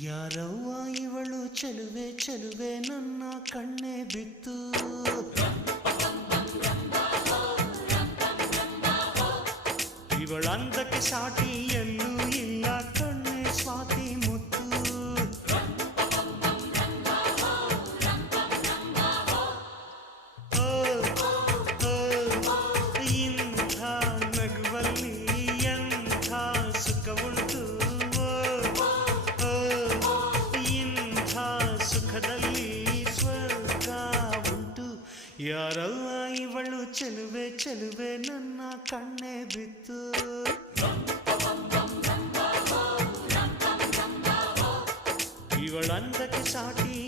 ಯಾರವ್ವ ಇವಳು ಚೆಲುವೆ ಚೆಲುವೆ ನನ್ನ ಕಣ್ಣೆ ಬಿತ್ತು ಇವಳಂದಕ್ಕೆ ಸಾಟಿ ಎಲ್ಲೂ ಇಲ್ಲ ಕಣ್ಣೆ ಸ್ವಾತಿ ಮುತ್ತು ಇಂಥ ನಗುವಲ್ಲಿ ಎಂಥ ಸುಖವುಂಟು ಸುಖದಲ್ಲಿ ಸ್ವರ್ಗ ಉಂಟು ಯಾರವ್ವ ಇವಳು ಚೆಲುವೆ ಚೆಲುವೆ ನನ್ನ ಕಣ್ಣೆ ಬಿತ್ತು ಇವಳಂದಕ್ಕೆ ಸಾಟಿ